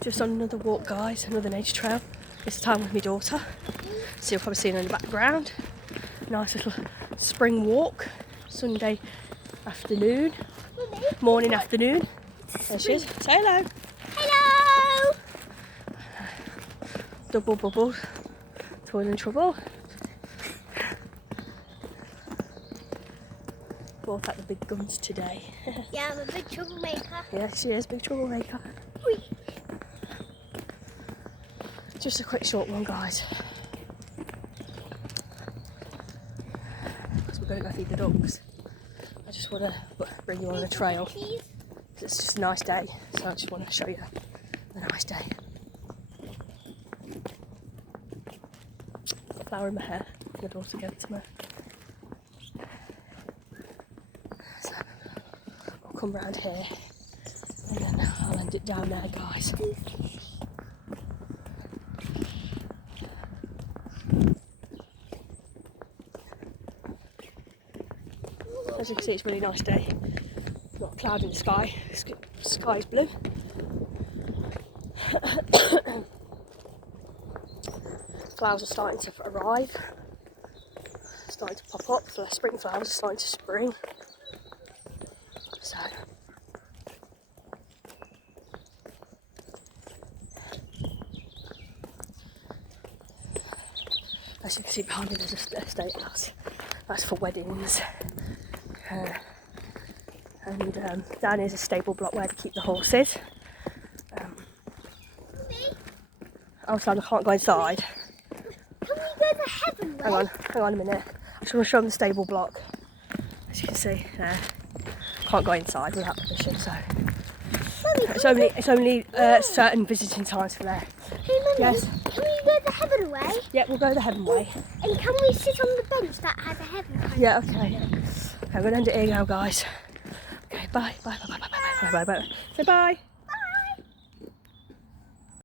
Just on another walk, guys, another nature trail. This time with my daughter. So you'll probably see her in the background. Nice little spring walk, Sunday afternoon, morning, afternoon. There she is. Say hello. Hello! Double bubble. Toiling trouble. Brought out the big guns today. Yeah, I'm a big troublemaker. Yeah, she is, big troublemaker. Whee. Just a quick short one, guys. So we're going to go feed the dogs. I just want to bring you on a trail. Please. It's just a nice day, so I just want to show you a nice day. Got a flower in my hair. My daughter gave it to me. So I'll come round here and then I'll end it down there, guys. As you can see, it's a really nice day. Not a cloud in the sky. The sky's blue. Flowers are starting to arrive. Starting to pop up. The spring flowers are starting to spring. So as you can see behind me, there's a estate house. That's for weddings. And down here's a stable block where to keep the horses. Outside I can't go inside. Can we go to heaven? Hang on a minute. I just want to show them the stable block. As you can see there. Can't go inside without permission, so Mummy, it's only certain visiting times for there. hey, Mummy, Yes. can we go the heaven way? Yeah, we'll go the heaven way. And can we sit on the bench that has a heaven kind Yeah, okay. Okay, we're gonna end it here now, guys. Okay, bye. Bye. Say bye.